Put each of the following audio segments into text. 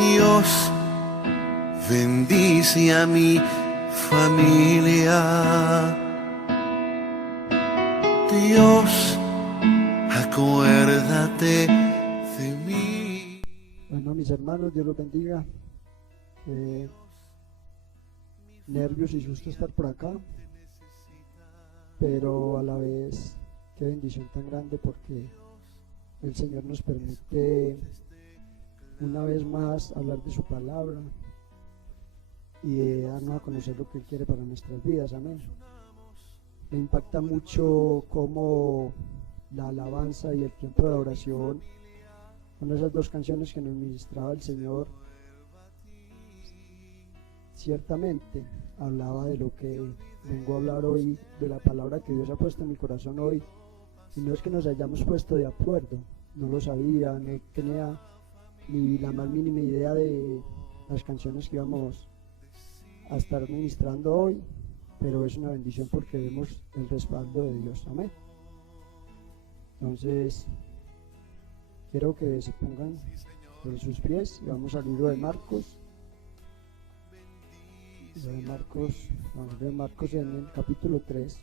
Dios, bendice a mi familia. Dios, acuérdate de mí. Bueno, mis hermanos, Dios los bendiga. Nervios y susto estar por acá, pero a la vez qué bendición tan grande, porque el Señor nos permite una vez más hablar de su palabra y darnos a conocer lo que Él quiere para nuestras vidas. Amén. Me impacta mucho cómo la alabanza y el tiempo de oración, con esas dos canciones que nos ministraba el Señor, ciertamente hablaba de lo que vengo a hablar hoy, de la palabra que Dios ha puesto en mi corazón hoy. Y no es que nos hayamos puesto de acuerdo, no lo sabía, no tenía ni la más mínima idea de las canciones que íbamos a estar ministrando hoy, pero es una bendición porque vemos el respaldo de Dios. Amén. Entonces quiero que se pongan sobre sus pies y vamos al libro de Marcos. Vamos a ver Marcos en el capítulo 3,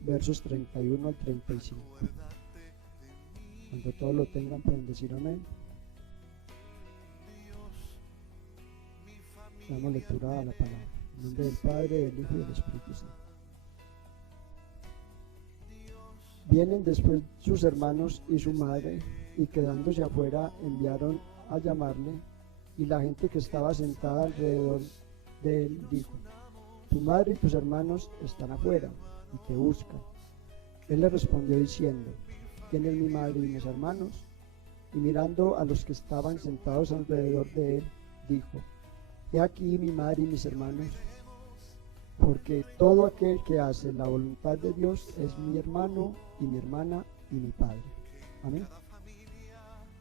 versos 31 al 35. Cuando todos lo tengan pueden decir amén. Damos lectura a la palabra. En nombre del Padre, del Hijo y del Espíritu Santo. Vienen después sus hermanos y su madre, y quedándose afuera enviaron a llamarle, y la gente que estaba sentada alrededor de él dijo: tu madre y tus hermanos están afuera y te buscan. Él le respondió diciendo: ¿quién es mi madre y mis hermanos? Y mirando a los que estaban sentados alrededor de él, dijo: he aquí mi madre y mis hermanos, porque todo aquel que hace la voluntad de Dios es mi hermano y mi hermana y mi padre. Amén.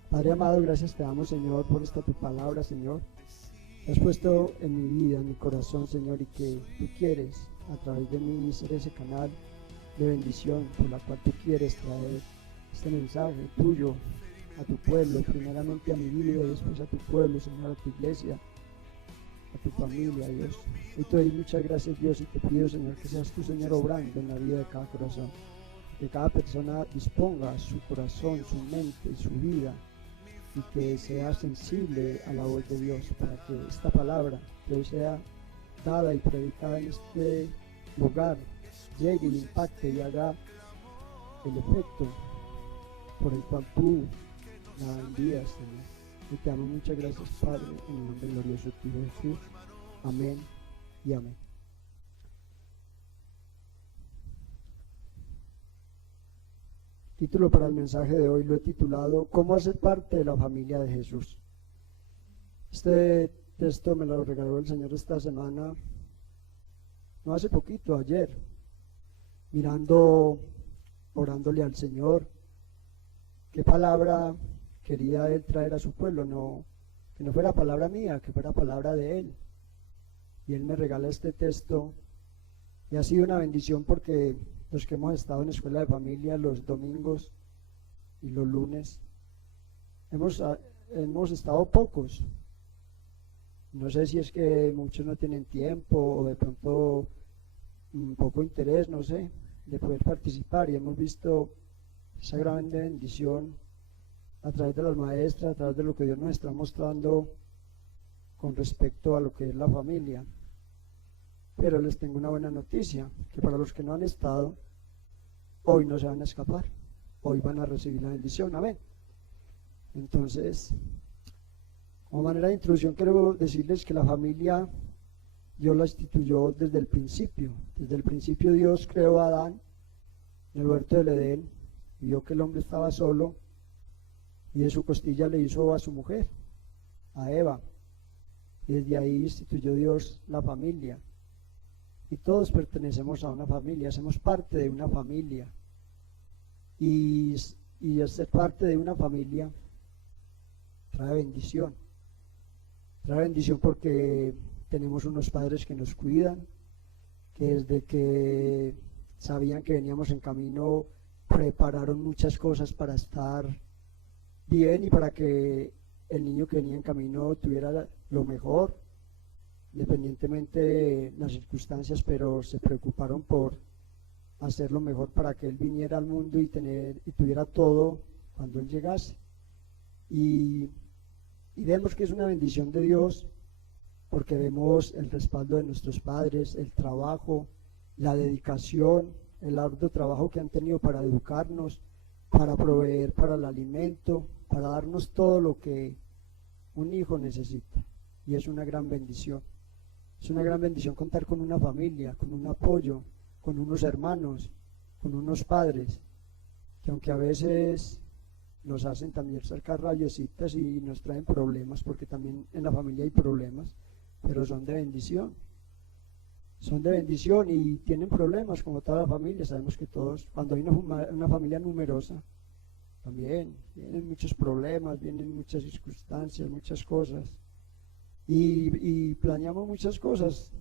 Padre amado, gracias te damos, Señor, por esta tu palabra, Señor. Te has puesto en mi vida, en mi corazón, Señor, y que tú quieres a través de mí ser ese canal de bendición por la cual tú quieres traer este mensaje tuyo a tu pueblo, primeramente a mi vida y después a tu pueblo, Señor, a tu iglesia, a tu familia, Dios. Y te doy muchas gracias, Dios, y te pido, Señor, que seas tú, Señor, obrando en la vida de cada corazón, que cada persona disponga su corazón, su mente, su vida, y que sea sensible a la voz de Dios, para que esta palabra que hoy sea dada y predicada en este lugar llegue y impacte y haga el efecto por el cual tú la envías, Señor. Y te damos muchas gracias, Padre, en el nombre glorioso de tu Hijo Jesús. Amén y amén. Título para el mensaje de hoy lo he titulado ¿Cómo hacer parte de la familia de Jesús? Este texto me lo regaló el Señor esta semana, no hace poquito, ayer, orándole al Señor, qué palabra quería Él traer a su pueblo, que no fuera palabra mía, que fuera palabra de Él. Y Él me regala este texto y ha sido una bendición, porque los que hemos estado en escuela de familia los domingos y los lunes, hemos estado pocos. No sé si es que muchos no tienen tiempo o de pronto poco interés, no sé, de poder participar, y hemos visto esa gran bendición a través de las maestras, a través de lo que Dios nos está mostrando con respecto a lo que es la familia. Pero les tengo una buena noticia, que para los que no han estado, hoy no se van a escapar, hoy van a recibir la bendición. Amén. Entonces, como manera de introducción, quiero decirles que la familia Dios la instituyó desde el principio. Desde el principio Dios creó a Adán en el huerto del Edén, y vio que el hombre estaba solo, y de su costilla le hizo a su mujer, a Eva, y desde ahí instituyó Dios la familia. Y todos pertenecemos a una familia, hacemos parte de una familia, y ser parte de una familia trae bendición porque tenemos unos padres que nos cuidan, que desde que sabían que veníamos en camino prepararon muchas cosas para estar bien y para que el niño que venía en camino tuviera lo mejor, independientemente de las circunstancias, pero se preocuparon por hacer lo mejor para que él viniera al mundo y tuviera todo cuando él llegase. Y vemos que es una bendición de Dios, porque vemos el respaldo de nuestros padres, el trabajo, la dedicación, el arduo trabajo que han tenido para educarnos, para proveer para el alimento, para darnos todo lo que un hijo necesita. Y es una gran bendición. Es una gran bendición contar con una familia, con un apoyo, con unos hermanos, con unos padres, que aunque a veces nos hacen también sacar rabiecitas y nos traen problemas, porque también en la familia hay problemas, pero son de bendición. Son de bendición y tienen problemas como toda la familia. Sabemos que todos, cuando hay una familia numerosa, también vienen muchos problemas, vienen muchas circunstancias, muchas cosas. Y planeamos muchas cosas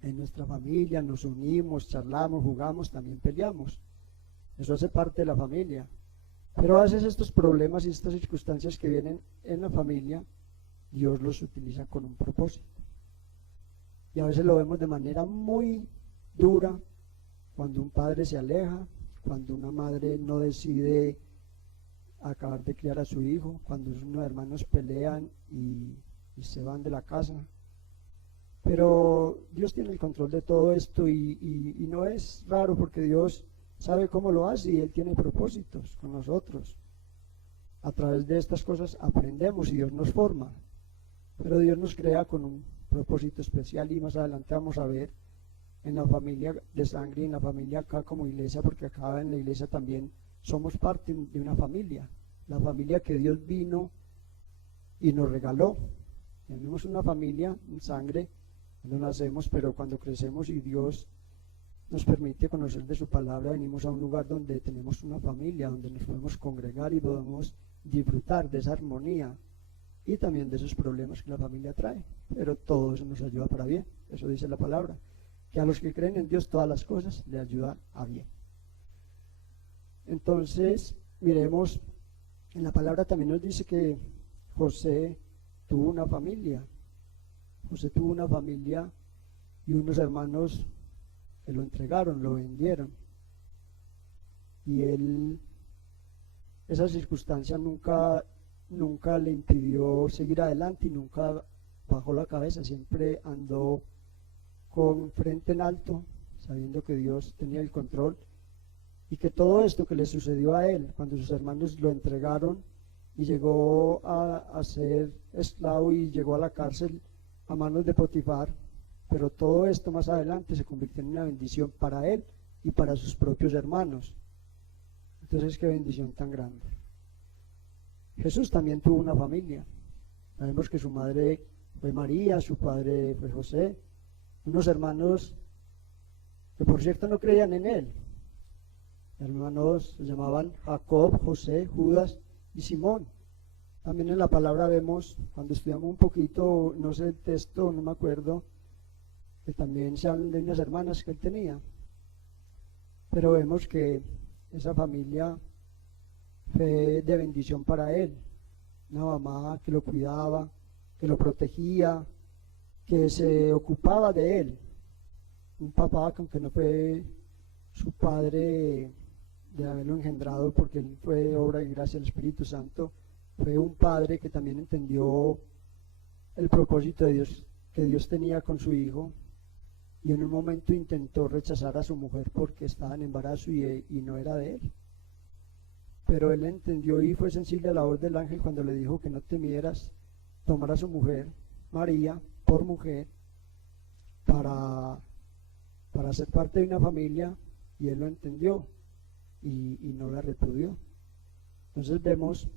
en nuestra familia, nos unimos, charlamos, jugamos, también peleamos. Eso hace parte de la familia. Pero a veces estos problemas y estas circunstancias que vienen en la familia, Dios los utiliza con un propósito. Y a veces lo vemos de manera muy dura, cuando un padre se aleja, cuando una madre no decide acabar de criar a su hijo, cuando unos hermanos pelean y se van de la casa. Pero Dios tiene el control de todo esto y no es raro, porque Dios sabe cómo lo hace y Él tiene propósitos con nosotros. A través de estas cosas aprendemos y Dios nos forma, pero Dios nos crea con un propósito especial, y más adelante vamos a ver en la familia de sangre y en la familia acá como iglesia, porque acá en la iglesia también somos parte de una familia, la familia que Dios vino y nos regaló. Tenemos una familia en sangre cuando nacemos, pero cuando crecemos y Dios nos permite conocer de su palabra, venimos a un lugar donde tenemos una familia, donde nos podemos congregar y podemos disfrutar de esa armonía y también de esos problemas que la familia trae, pero todo eso nos ayuda para bien. Eso dice la palabra, que a los que creen en Dios todas las cosas le ayudan a bien. Entonces, miremos, en la palabra también nos dice que José tuvo una familia. José tuvo una familia y unos hermanos que lo entregaron, lo vendieron. Y él, esa circunstancia nunca le impidió seguir adelante y nunca bajó la cabeza, siempre andó con frente en alto, sabiendo que Dios tenía el control y que todo esto que le sucedió a él, cuando sus hermanos lo entregaron y llegó a ser esclavo y llegó a la cárcel a manos de Potifar, pero todo esto más adelante se convirtió en una bendición para él y para sus propios hermanos. Entonces, qué bendición tan grande. Jesús también tuvo una familia. Sabemos que su madre fue María, su padre fue José, unos hermanos que por cierto no creían en él. Hermanos se llamaban Jacob, José, Judas y Simón. También en la palabra vemos, cuando estudiamos un poquito, no sé el texto, no me acuerdo, que también se hablan de unas hermanas que él tenía. Pero vemos que esa familia fue de bendición para él. Una mamá que lo cuidaba, que lo protegía, que se ocupaba de él. Un papá que aunque no fue su padre de haberlo engendrado, porque él fue obra y gracia del Espíritu Santo, fue un padre que también entendió el propósito de Dios, que Dios tenía con su hijo, y en un momento intentó rechazar a su mujer porque estaba en embarazo y no era de él. Pero él entendió y fue sensible a la voz del ángel cuando le dijo que no temieras tomar a su mujer, María, por mujer, para ser parte de una familia, y él lo entendió y no la repudió. Entonces vemos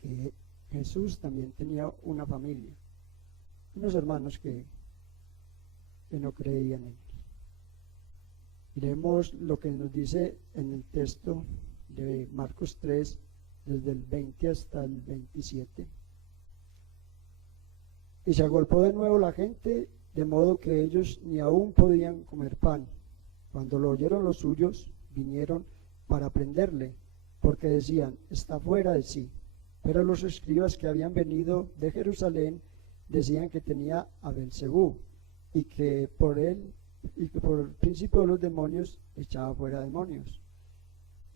que Jesús también tenía una familia, unos hermanos que no creían en él. Miremos lo que nos dice en el texto de Marcos 3, desde el 20 hasta el 27. Y se agolpó de nuevo la gente, de modo que ellos ni aún podían comer pan. Cuando lo oyeron los suyos, vinieron para prenderle, porque decían, está fuera de sí. Pero los escribas que habían venido de Jerusalén decían que tenía a Belcebú y que por él y que por el príncipe de los demonios echaba fuera demonios.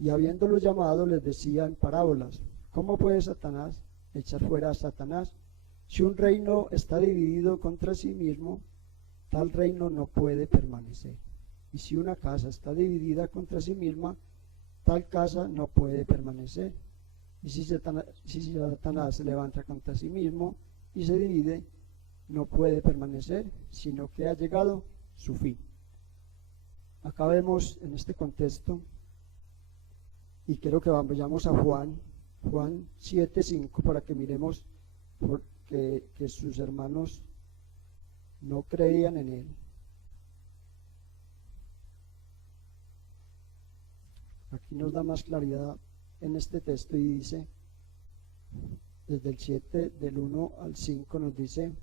Y habiéndolos llamado les decía en parábolas: ¿cómo puede Satanás echar fuera a Satanás? Si un reino está dividido contra sí mismo, tal reino no puede permanecer. Y si una casa está dividida contra sí misma, tal casa no puede permanecer. Y si Satanás se levanta contra sí mismo y se divide, no puede permanecer, sino que ha llegado su fin. Acá vemos en este contexto, y quiero que vayamos a Juan 7:5 para que miremos que sus hermanos no creían en él. Aquí nos da más claridad en este texto y dice, desde el 7, del 1 al 5 nos dice: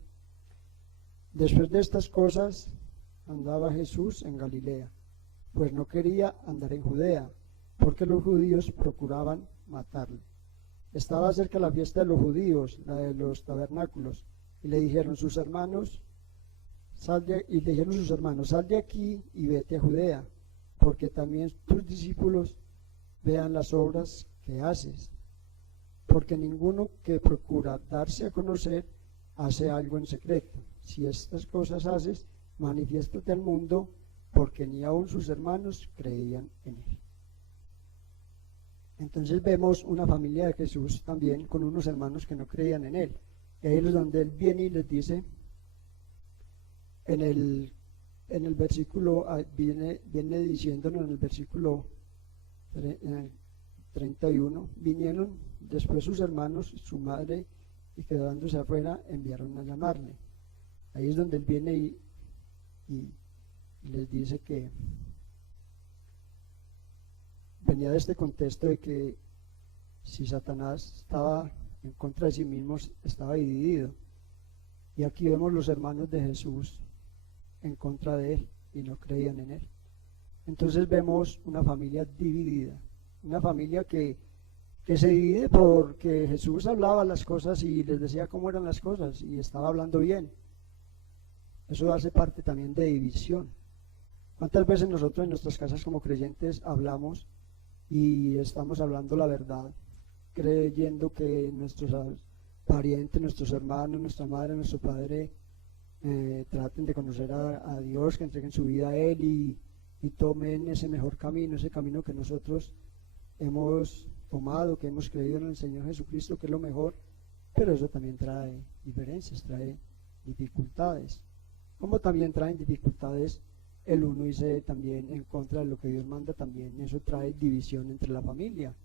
después de estas cosas andaba Jesús en Galilea, pues no quería andar en Judea, porque los judíos procuraban matarle. Estaba cerca la fiesta de los judíos, la de los tabernáculos, y le dijeron sus hermanos, sal de aquí y vete a Judea, porque también tus discípulos vean las obras que haces. Porque ninguno que procura darse a conocer hace algo en secreto. Si estas cosas haces, manifiéstate al mundo, porque ni aun sus hermanos creían en él. Entonces vemos una familia de Jesús también con unos hermanos que no creían en él. Y ahí es donde él viene y les dice, en el versículo, viene diciéndonos en el versículo 31, vinieron después sus hermanos, su madre, y quedándose afuera, enviaron a llamarle. Ahí es donde él viene y les dice que venía de este contexto de que si Satanás estaba en contra de sí mismo, estaba dividido. Y aquí vemos los hermanos de Jesús en contra de él y no creían en él. Entonces vemos una familia dividida, una familia que se divide porque Jesús hablaba las cosas y les decía cómo eran las cosas y estaba hablando bien. Eso hace parte también de división. ¿Cuántas veces nosotros en nuestras casas como creyentes hablamos y estamos hablando la verdad, creyendo que nuestros parientes, nuestros hermanos, nuestra madre, nuestro padre traten de conocer a Dios, que entreguen su vida a Él y tomen ese mejor camino, ese camino que nosotros hemos tomado, que hemos creído en el Señor Jesucristo, que es lo mejor? Pero eso también trae diferencias, trae dificultades. Como también traen dificultades el uno irse también en contra de lo que Dios manda, también eso trae división entre la familia.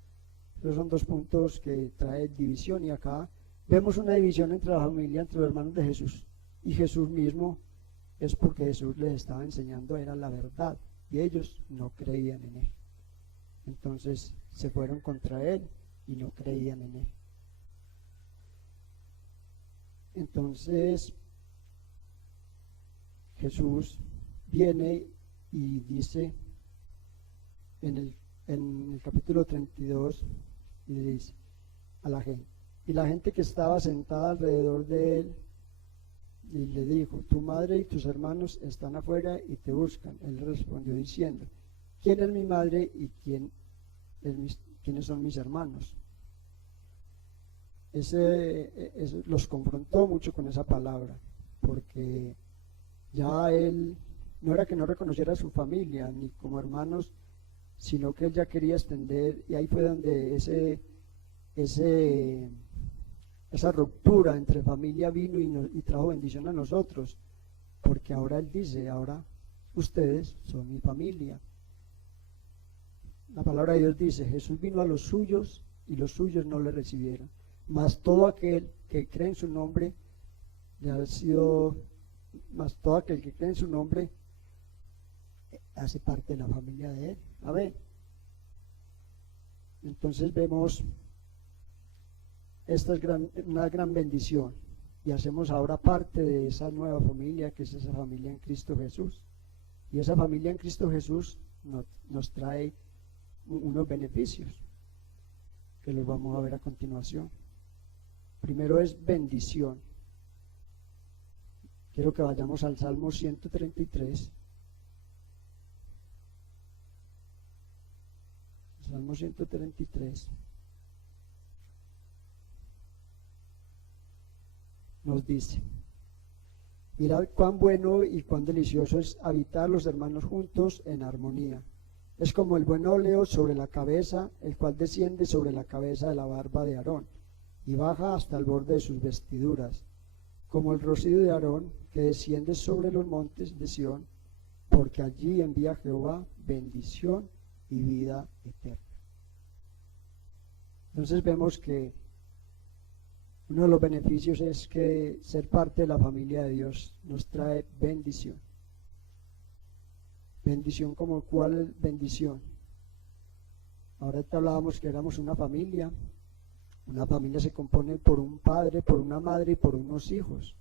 Esos son dos puntos que trae división, y acá vemos una división entre la familia, entre los hermanos de Jesús y Jesús mismo. Es porque Jesús les estaba enseñando era la verdad y ellos no creían en él. Entonces se fueron contra él y no creían en él. Entonces Jesús viene y dice en el capítulo 32, y le dice a la gente, y la gente que estaba sentada alrededor de él, y le dijo: tu madre y tus hermanos están afuera y te buscan. Él respondió diciendo: ¿quién es mi madre y quiénes son mis hermanos? Los confrontó mucho con esa palabra, porque ya él no era que no reconociera a su familia ni como hermanos, sino que él ya quería extender, y ahí fue donde esa ruptura entre familia vino y trajo bendición a nosotros, porque ahora él dice: ahora ustedes son mi familia. La palabra de Dios dice: Jesús vino a los suyos y los suyos no le recibieron, mas todo aquel que cree en su nombre hace parte de la familia de él. A ver, entonces vemos esta es una gran bendición, y hacemos ahora parte de esa nueva familia, que es esa familia en Cristo Jesús. Y esa familia en Cristo Jesús nos trae unos beneficios que los vamos a ver a continuación. Primero es bendición. Quiero que vayamos al Salmo 133. Salmo 133 nos dice: mirad cuán bueno y cuán delicioso es habitar los hermanos juntos en armonía. Es como el buen óleo sobre la cabeza, el cual desciende sobre la cabeza de la barba de Aarón y baja hasta el borde de sus vestiduras, como el rocío de Aarón que desciende sobre los montes de Sión, porque allí envía Jehová bendición y vida eterna. Entonces vemos que uno de los beneficios es que ser parte de la familia de Dios nos trae bendición. Bendición como cuál bendición. Ahora te hablábamos que éramos una familia. Una familia se compone por un padre, por una madre y por unos hijos.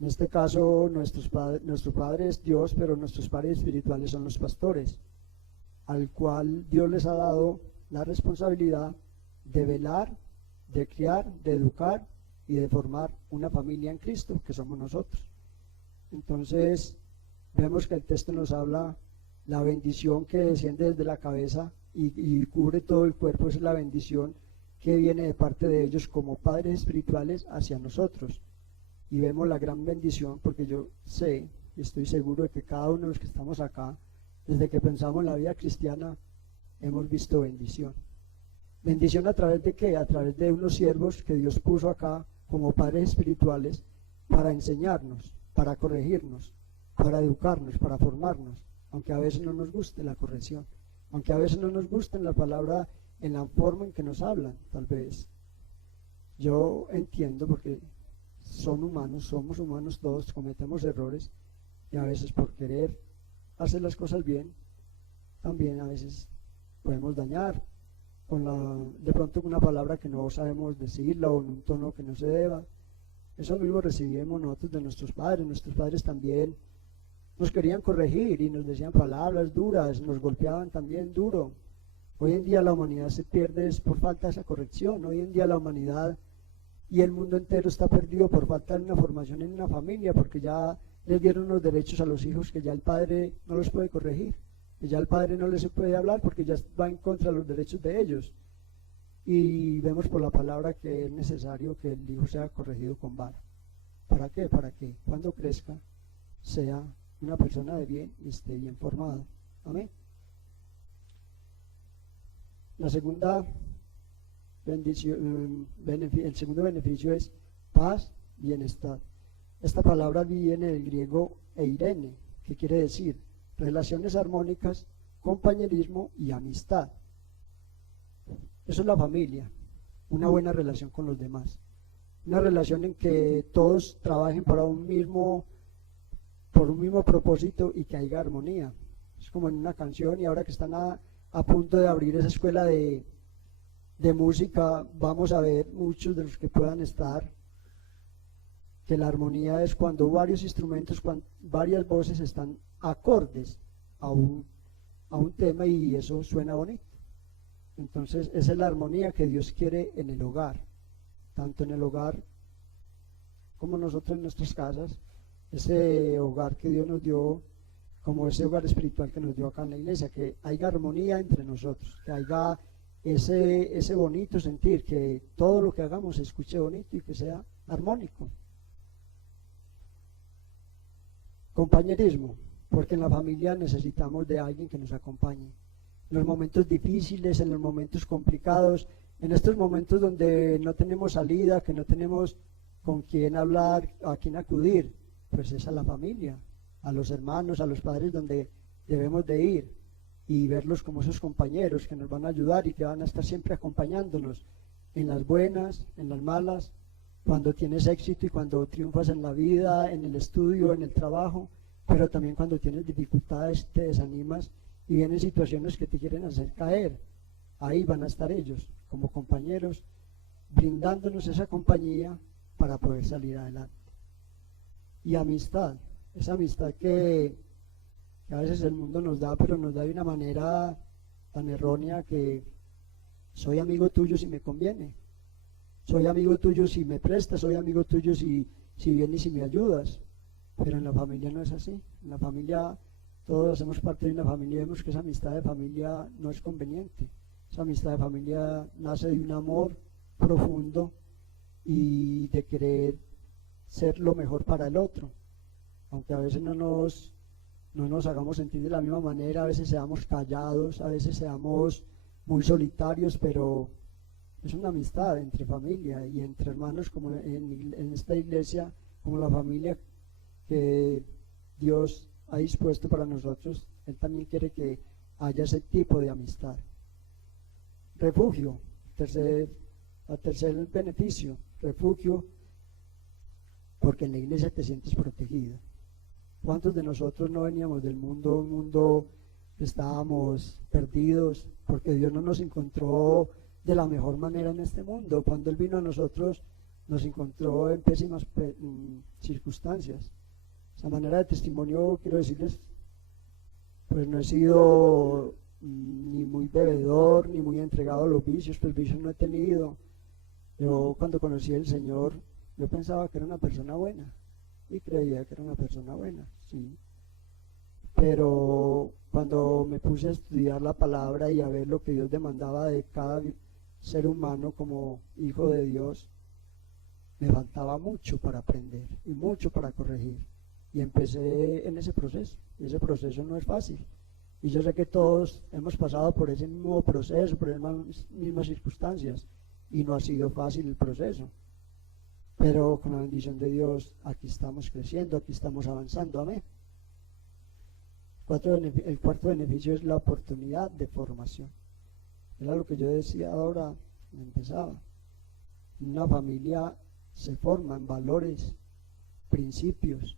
En este caso nuestro padre es Dios, pero nuestros padres espirituales son los pastores, al cual Dios les ha dado la responsabilidad de velar, de criar, de educar y de formar una familia en Cristo, que somos nosotros. Entonces vemos que el texto nos habla la bendición que desciende desde la cabeza y cubre todo el cuerpo, es la bendición que viene de parte de ellos como padres espirituales hacia nosotros. Y vemos la gran bendición, porque yo sé y estoy seguro de que cada uno de los que estamos acá, desde que pensamos en la vida cristiana, hemos visto bendición. ¿Bendición a través de qué? A través de unos siervos que Dios puso acá como padres espirituales para enseñarnos, para corregirnos, para educarnos, para formarnos, aunque a veces no nos guste la corrección, aunque a veces no nos guste la palabra en la forma en que nos hablan, tal vez. Yo entiendo, porque son humanos, somos humanos todos, cometemos errores, y a veces por querer hacer las cosas bien, también a veces podemos dañar de pronto con una palabra que no sabemos decirla o en un tono que no se deba. Eso mismo recibimos nosotros de nuestros padres también nos querían corregir y nos decían palabras duras, nos golpeaban también duro. Hoy en día la humanidad se pierde por falta de esa corrección. Hoy en día la humanidad y el mundo entero está perdido por falta de una formación en una familia, porque ya les dieron unos derechos a los hijos que ya el padre no los puede corregir, que ya el padre no les puede hablar porque ya va en contra de los derechos de ellos. Y vemos por la palabra que es necesario que el hijo sea corregido con vara. ¿Para qué? Para que cuando crezca sea una persona de bien y esté bien formado. Amén. La segunda bendición, el segundo beneficio es paz, bienestar. Esta palabra viene del griego eirene, que quiere decir relaciones armónicas, compañerismo y amistad. Eso es la familia, una buena relación con los demás, una relación en que todos trabajen por un mismo propósito y que haya armonía. Es como en una canción, y ahora que están a punto de abrir esa escuela de música, vamos a ver muchos de los que puedan estar, que la armonía es cuando varios instrumentos, varias voces están acordes a un tema, y eso suena bonito. Entonces esa es la armonía que Dios quiere en el hogar, tanto en el hogar como nosotros en nuestras casas, ese hogar que Dios nos dio, como ese hogar espiritual que nos dio acá en la iglesia, que haya armonía entre nosotros, que haya ese bonito sentir, que todo lo que hagamos se escuche bonito y que sea armónico. Compañerismo, porque en la familia necesitamos de alguien que nos acompañe en los momentos difíciles, en los momentos complicados, en estos momentos donde no tenemos salida, que no tenemos con quién hablar, a quién acudir. Pues es a la familia, a los hermanos, a los padres, donde debemos de ir y verlos como esos compañeros que nos van a ayudar y que van a estar siempre acompañándonos en las buenas, en las malas, cuando tienes éxito y cuando triunfas en la vida, en el estudio, en el trabajo, pero también cuando tienes dificultades, te desanimas y vienen situaciones que te quieren hacer caer. Ahí van a estar ellos como compañeros, brindándonos esa compañía para poder salir adelante. Y amistad, esa amistad que a veces el mundo nos da, pero nos da de una manera tan errónea, que soy amigo tuyo si me conviene, soy amigo tuyo si me prestas, soy amigo tuyo si vienes y me ayudas. Pero en la familia no es así. En la familia todos hacemos parte de una familia y vemos que esa amistad de familia no es conveniente. Esa amistad de familia nace de un amor profundo y de querer ser lo mejor para el otro. Aunque a veces no nos hagamos sentir de la misma manera, a veces seamos callados, a veces seamos muy solitarios, pero es una amistad entre familia y entre hermanos, como en esta iglesia, como la familia que Dios ha dispuesto para nosotros. Él también quiere que haya ese tipo de amistad. Refugio, tercer beneficio, refugio, porque en la iglesia te sientes protegido. ¿Cuántos de nosotros no veníamos del mundo, un mundo que estábamos perdidos, porque Dios no nos encontró de la mejor manera en este mundo? Cuando Él vino a nosotros, nos encontró en pésimas circunstancias. Esa manera de testimonio, quiero decirles, pues no he sido ni muy bebedor, ni muy entregado a los vicios, pues vicios no he tenido. Yo cuando conocí al Señor, yo pensaba que era una persona buena, y creía que era una persona buena, sí. Pero cuando me puse a estudiar la palabra y a ver lo que Dios demandaba de cada ser humano como hijo de Dios, me faltaba mucho para aprender y mucho para corregir. Y empecé en ese proceso, y ese proceso no es fácil. Y yo sé que todos hemos pasado por ese mismo proceso, por esas mismas circunstancias, y no ha sido fácil el proceso. Pero con la bendición de Dios, aquí estamos creciendo, aquí estamos avanzando, amén. El cuarto beneficio es la oportunidad de formación. Era lo que yo decía ahora, empezaba. Una familia se forma en valores, principios,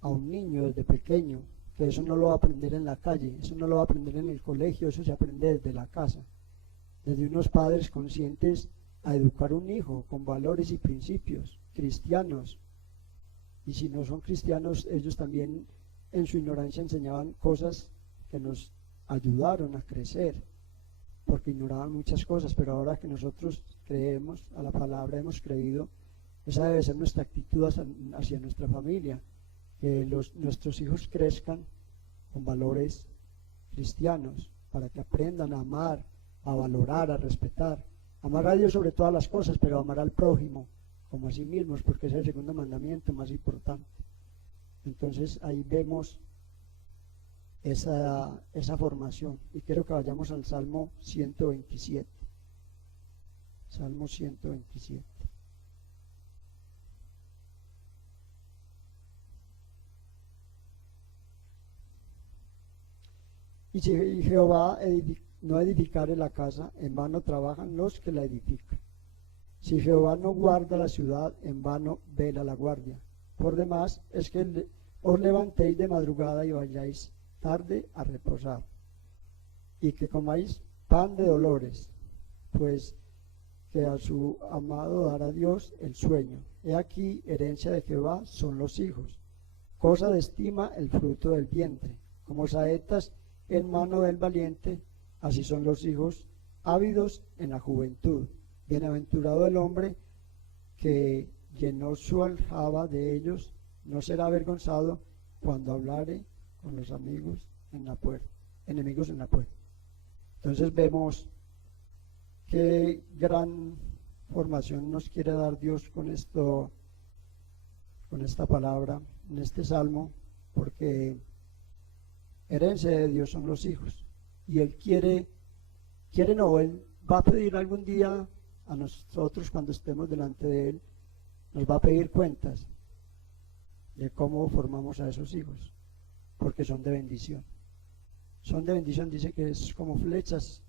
a un niño desde pequeño, que eso no lo va a aprender en la calle, eso no lo va a aprender en el colegio, eso se aprende desde la casa, desde unos padres conscientes a educar un hijo con valores y principios cristianos. Y si no son cristianos, ellos también en su ignorancia enseñaban cosas que nos ayudaron a crecer, porque ignoraban muchas cosas. Pero ahora que nosotros creemos a la palabra, hemos creído, esa debe ser nuestra actitud hacia nuestra familia, que nuestros hijos crezcan con valores cristianos, para que aprendan a amar, a valorar, a respetar, amar a Dios sobre todas las cosas, pero amar al prójimo como a sí mismos, porque es el segundo mandamiento más importante. Entonces ahí vemos esa formación, y quiero que vayamos al Salmo 127. Salmo 127. Y si Jehová no edificare la casa, en vano trabajan los que la edifican. Si Jehová no guarda la ciudad, en vano vela la guardia. Por demás es que os levantéis de madrugada y vayáis tarde a reposar, y que comáis pan de dolores, pues que a su amado dará Dios el sueño. He aquí, herencia de Jehová son los hijos, cosa de estima el fruto del vientre. Como saetas en mano del valiente, así son los hijos ávidos en la juventud. Bienaventurado el hombre que llenó su aljaba de ellos, no será avergonzado cuando hablare con los enemigos en la puerta. Entonces vemos qué gran formación nos quiere dar Dios con esto, con esta palabra, en este salmo, porque herencia de Dios son los hijos, y Él Él va a pedir algún día a nosotros, cuando estemos delante de Él, nos va a pedir cuentas de cómo formamos a esos hijos, porque son de bendición. Son de bendición, dice que es como flechas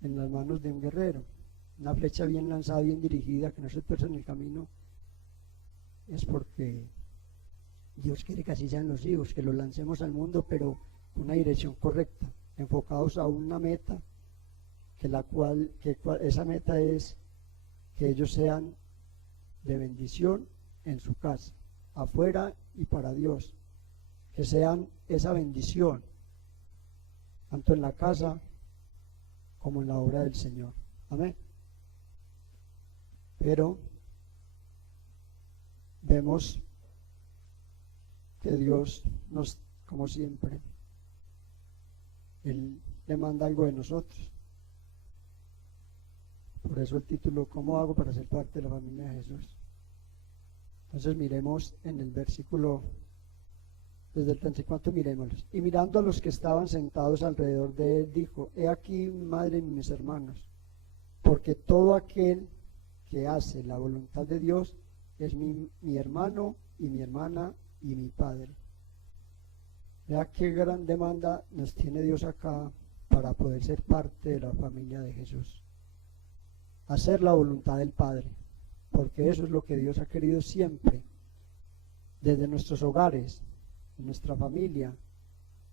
en las manos de un guerrero. Una flecha bien lanzada, bien dirigida, que no se tuerza en el camino, es porque Dios quiere que así sean los hijos, que los lancemos al mundo, pero con una dirección correcta, enfocados a una meta, esa meta es que ellos sean de bendición en su casa, afuera y para Dios, que sean esa bendición tanto en la casa como en la obra del Señor. Amén. Pero vemos que Dios nos, como siempre, Él demanda algo de nosotros. Por eso el título, ¿cómo hago para ser parte de la familia de Jesús? Entonces miremos en el versículo, desde el 34 miremoslos. Y mirando a los que estaban sentados alrededor de él, dijo: he aquí mi madre y mis hermanos, porque todo aquel que hace la voluntad de Dios es mi hermano y mi hermana y mi padre. Vea qué gran demanda nos tiene Dios acá para poder ser parte de la familia de Jesús. Hacer la voluntad del Padre, porque eso es lo que Dios ha querido siempre, desde nuestros hogares, en nuestra familia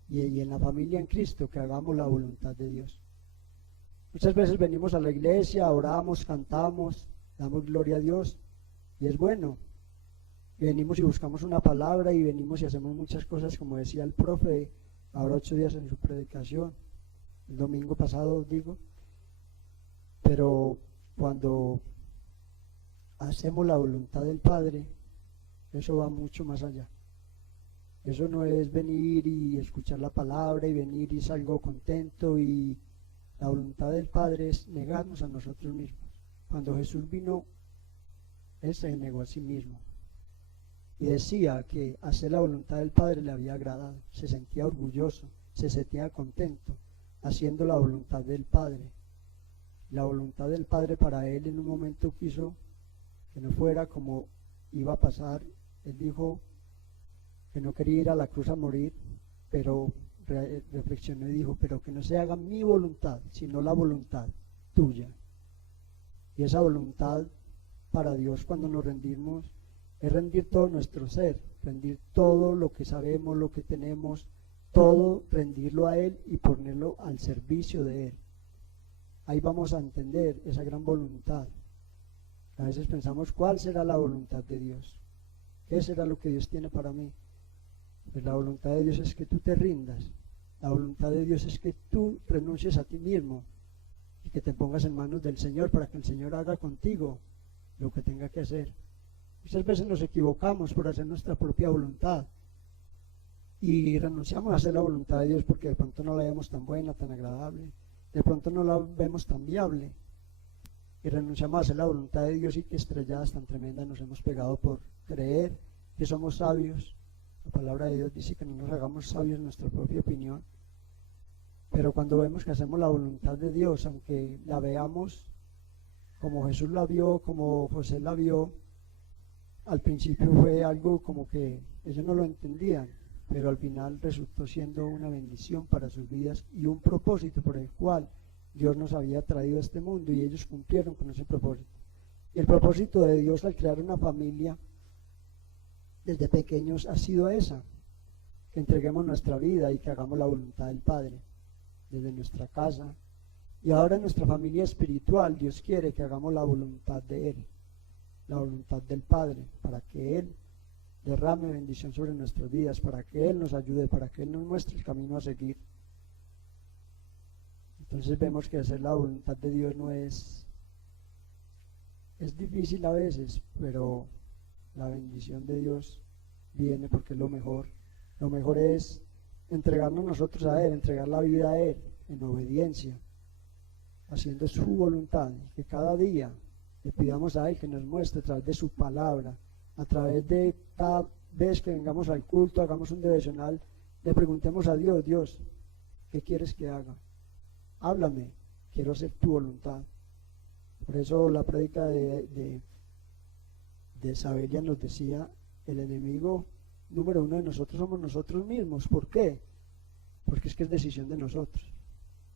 y en la familia en Cristo, que hagamos la voluntad de Dios. Muchas veces venimos a la iglesia, oramos, cantamos, damos gloria a Dios, y es bueno. Venimos y buscamos una palabra y venimos y hacemos muchas cosas, como decía el profe ahora 8 días en su predicación, el domingo pasado digo, pero cuando hacemos la voluntad del Padre, eso va mucho más allá. Eso no es venir y escuchar la palabra y venir y salgo contento, y la voluntad del Padre es negarnos a nosotros mismos. Cuando Jesús vino, Él se negó a sí mismo y decía que hacer la voluntad del Padre le había agradado, se sentía orgulloso, se sentía contento haciendo la voluntad del Padre. La voluntad del Padre para Él en un momento quiso que no fuera como iba a pasar. Él dijo que no quería ir a la cruz a morir, pero reflexionó y dijo: pero que no se haga mi voluntad, sino la voluntad tuya. Y esa voluntad para Dios, cuando nos rendimos, es rendir todo nuestro ser, rendir todo lo que sabemos, lo que tenemos, todo rendirlo a Él y ponerlo al servicio de Él. Ahí vamos a entender esa gran voluntad. A veces pensamos: ¿cuál será la voluntad de Dios? ¿Qué será lo que Dios tiene para mí? Pues la voluntad de Dios es que tú te rindas. La voluntad de Dios es que tú renuncies a ti mismo y que te pongas en manos del Señor para que el Señor haga contigo lo que tenga que hacer. Muchas veces nos equivocamos por hacer nuestra propia voluntad y renunciamos a hacer la voluntad de Dios porque de pronto no la vemos tan buena, tan agradable, de pronto no la vemos tan viable, y renunciamos a hacer la voluntad de Dios, y qué estrelladas tan tremendas nos hemos pegado por creer que somos sabios. La palabra de Dios dice que no nos hagamos sabios en nuestra propia opinión, pero cuando vemos que hacemos la voluntad de Dios, aunque la veamos como Jesús la vio, como José la vio, al principio fue algo como que ellos no lo entendían, pero al final resultó siendo una bendición para sus vidas y un propósito por el cual Dios nos había traído a este mundo, y ellos cumplieron con ese propósito. Y el propósito de Dios al crear una familia desde pequeños ha sido esa: que entreguemos nuestra vida y que hagamos la voluntad del Padre desde nuestra casa. Y ahora en nuestra familia espiritual Dios quiere que hagamos la voluntad de Él, la voluntad del Padre, para que Él derrame bendición sobre nuestras vidas, para que Él nos ayude, para que Él nos muestre el camino a seguir. Entonces vemos que hacer la voluntad de Dios no es difícil a veces, pero la bendición de Dios viene porque es lo mejor. Lo mejor es entregarnos nosotros a Él, entregar la vida a Él en obediencia, haciendo su voluntad, y que cada día le pidamos a Él que nos muestre a través de su palabra, a través de cada vez que vengamos al culto, hagamos un devocional, le preguntemos a Dios: Dios, ¿qué quieres que haga? Háblame, quiero hacer tu voluntad. Por eso la prédica de Sabelia nos decía: el enemigo número uno de nosotros somos nosotros mismos. ¿Por qué? Porque es que es decisión de nosotros.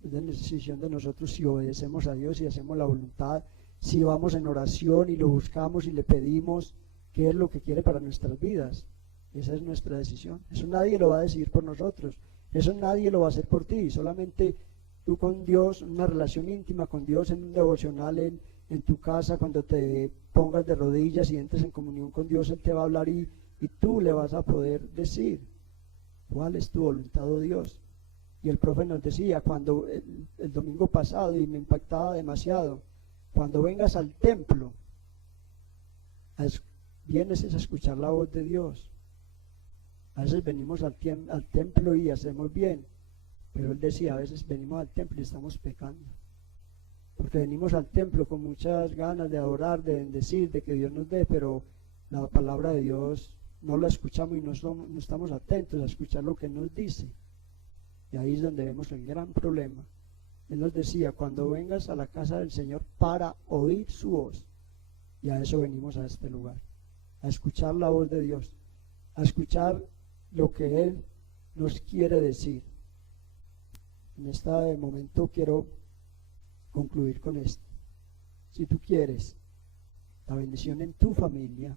Es decisión de nosotros si obedecemos a Dios, si hacemos la voluntad, si vamos en oración y lo buscamos y le pedimos qué es lo que quiere para nuestras vidas. Esa es nuestra decisión. Eso nadie lo va a decidir por nosotros. Eso nadie lo va a hacer por ti. Solamente tú con Dios, una relación íntima con Dios, en un devocional en tu casa, cuando te pongas de rodillas y entres en comunión con Dios, Él te va a hablar y tú le vas a poder decir cuál es tu voluntad, oh Dios. Y el profe nos decía cuando el domingo pasado, y me impactaba demasiado: cuando vengas al templo, a es- vienes es a escuchar la voz de Dios. A veces venimos al templo y hacemos bien, pero él decía, a veces venimos al templo y estamos pecando. Porque venimos al templo con muchas ganas de adorar, de bendecir, de que Dios nos dé, pero la palabra de Dios no la escuchamos y no estamos atentos a escuchar lo que Él nos dice. Y ahí es donde vemos el gran problema. Él nos decía, cuando vengas a la casa del Señor para oír su voz, y a eso venimos a este lugar, a escuchar la voz de Dios, a escuchar lo que Él nos quiere decir. En este momento quiero concluir con esto. Si tú quieres la bendición en tu familia,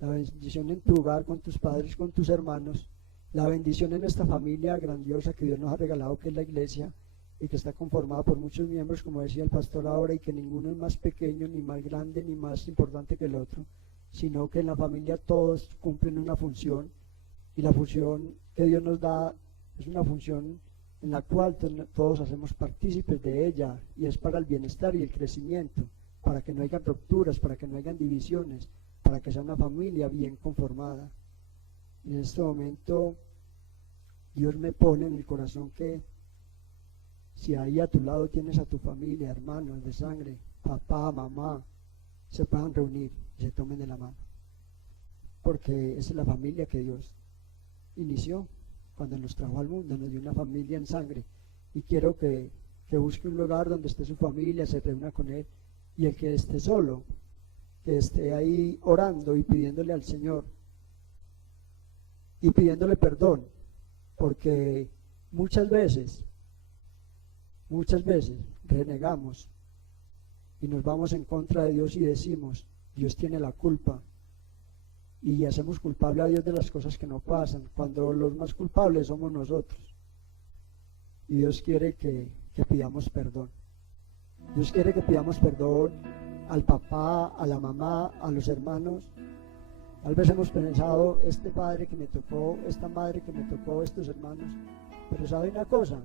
la bendición en tu hogar, con tus padres, con tus hermanos, la bendición en esta familia grandiosa que Dios nos ha regalado, que es la iglesia, y que está conformada por muchos miembros, como decía el pastor ahora, y que ninguno es más pequeño, ni más grande, ni más importante que el otro, sino que en la familia todos cumplen una función, y la función que Dios nos da es una función en la cual todos hacemos partícipes de ella, y es para el bienestar y el crecimiento, para que no haya rupturas, para que no haya divisiones, para que sea una familia bien conformada. En este momento Dios me pone en el corazón que si ahí a tu lado tienes a tu familia, hermanos de sangre, papá, mamá, se puedan reunir y se tomen de la mano, porque esa es la familia que Dios inició cuando nos trajo al mundo, nos dio una familia en sangre, y quiero que busque un lugar donde esté su familia, se reúna con Él, y el que esté solo, que esté ahí orando y pidiéndole al Señor y pidiéndole perdón, porque muchas veces renegamos y nos vamos en contra de Dios y decimos, Dios tiene la culpa, y hacemos culpable a Dios de las cosas que no pasan, cuando los más culpables somos nosotros. Y Dios quiere que pidamos perdón. Dios quiere que pidamos perdón al papá, a la mamá, a los hermanos. Tal vez hemos pensado, este padre que me tocó, esta madre que me tocó, estos hermanos, pero ¿sabe una cosa?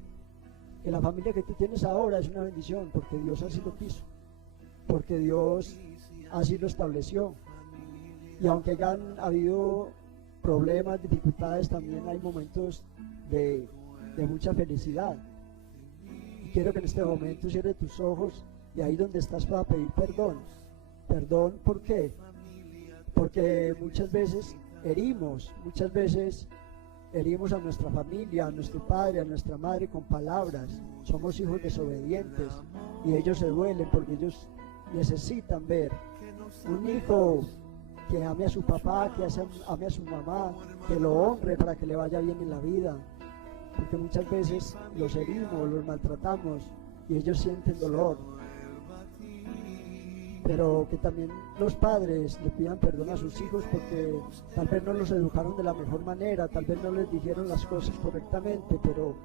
Que la familia que tú tienes ahora es una bendición, porque Dios así lo quiso, porque Dios así lo estableció. Y aunque hayan habido problemas, dificultades, también hay momentos de mucha felicidad. Y quiero que en este momento cierres tus ojos y ahí donde estás para pedir perdón. Perdón, ¿por qué? Porque muchas veces herimos a nuestra familia, a nuestro padre, a nuestra madre con palabras. Somos hijos desobedientes y ellos se duelen porque ellos necesitan ver un hijo que ame a su papá, que ame a su mamá, que lo honre para que le vaya bien en la vida, porque muchas veces los herimos, los maltratamos y ellos sienten dolor. Pero que también los padres le pidan perdón a sus hijos porque tal vez no los educaron de la mejor manera, tal vez no les dijeron las cosas correctamente, pero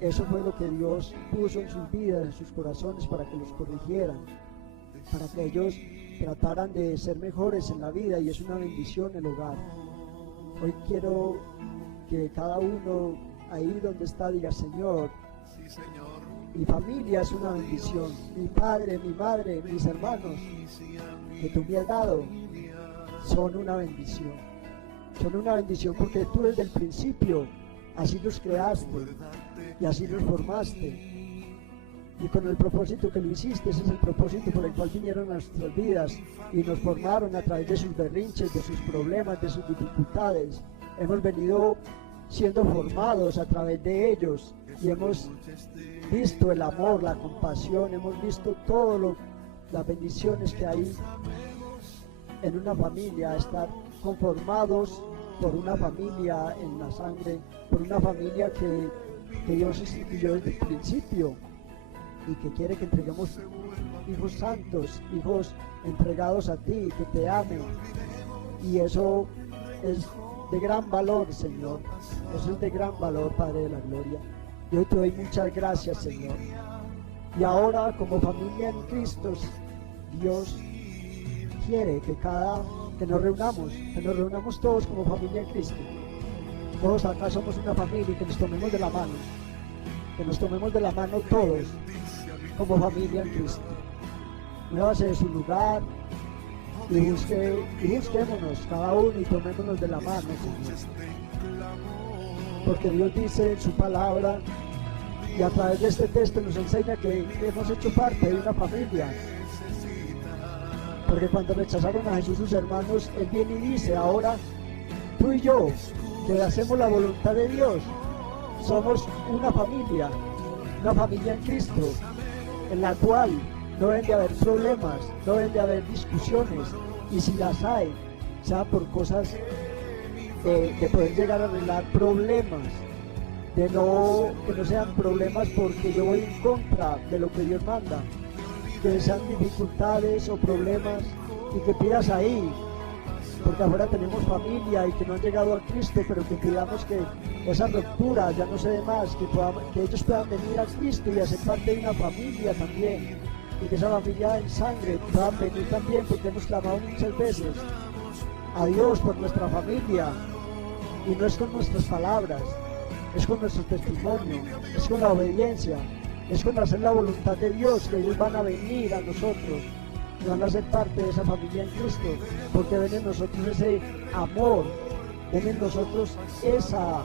eso fue lo que Dios puso en sus vidas, en sus corazones, para que los corrigieran, para que ellos trataran de ser mejores en la vida, y es una bendición el hogar. Hoy quiero que cada uno ahí donde está diga, Señor, mi familia es una bendición, mi padre, mi madre, mis hermanos que tú me has dado son una bendición porque tú desde el principio así los creaste y así los formaste. Y con el propósito que lo hiciste, ese es el propósito por el cual vinieron a nuestras vidas y nos formaron a través de sus berrinches, de sus problemas, de sus dificultades. Hemos venido siendo formados a través de ellos y hemos visto el amor, la compasión, hemos visto todas las bendiciones que hay en una familia, estar conformados por una familia en la sangre, por una familia que Dios instituyó desde el principio, y que quiere que entreguemos hijos santos, hijos entregados a ti, que te amen. Y eso es de gran valor, Señor. Eso es de gran valor, Padre de la Gloria. Yo te doy muchas gracias, Señor. Y ahora, como familia en Cristo, Dios quiere que nos reunamos todos como familia en Cristo. Todos acá somos una familia y que nos tomemos de la mano. Que nos tomemos de la mano todos como familia en Cristo. Muévase de su lugar, y busquémonos cada uno y tomémonos de la mano, Señor. Porque Dios dice en su palabra y a través de este texto nos enseña que hemos hecho parte de una familia. Porque cuando rechazaron a Jesús sus hermanos, Él viene y dice, ahora tú y yo, que hacemos la voluntad de Dios, somos una familia en Cristo, en la cual no deben de haber problemas, no deben de haber discusiones, y si las hay, sea por cosas de poder llegar a arreglar problemas, que no sean problemas porque yo voy en contra de lo que Dios manda, que sean dificultades o problemas y que pidas ahí, porque afuera tenemos familia y que no han llegado a Cristo, pero que pidamos que esa ruptura ya no se dé más, que ellos puedan venir a Cristo y hacer parte de una familia también, y que esa familia en sangre puedan venir también, porque hemos clamado muchas veces a Dios por nuestra familia, y no es con nuestras palabras, es con nuestro testimonio, es con la obediencia, es con hacer la voluntad de Dios, que ellos van a venir a nosotros y van a ser parte de esa familia en Cristo, porque ven en nosotros ese amor, ven en nosotros esa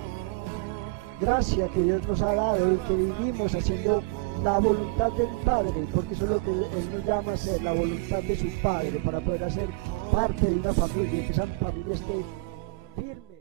gracia que Dios nos ha dado y que vivimos haciendo la voluntad del Padre, porque eso es lo que Él nos llama a hacer, la voluntad de su Padre, para poder hacer parte de una familia y que esa familia esté firme.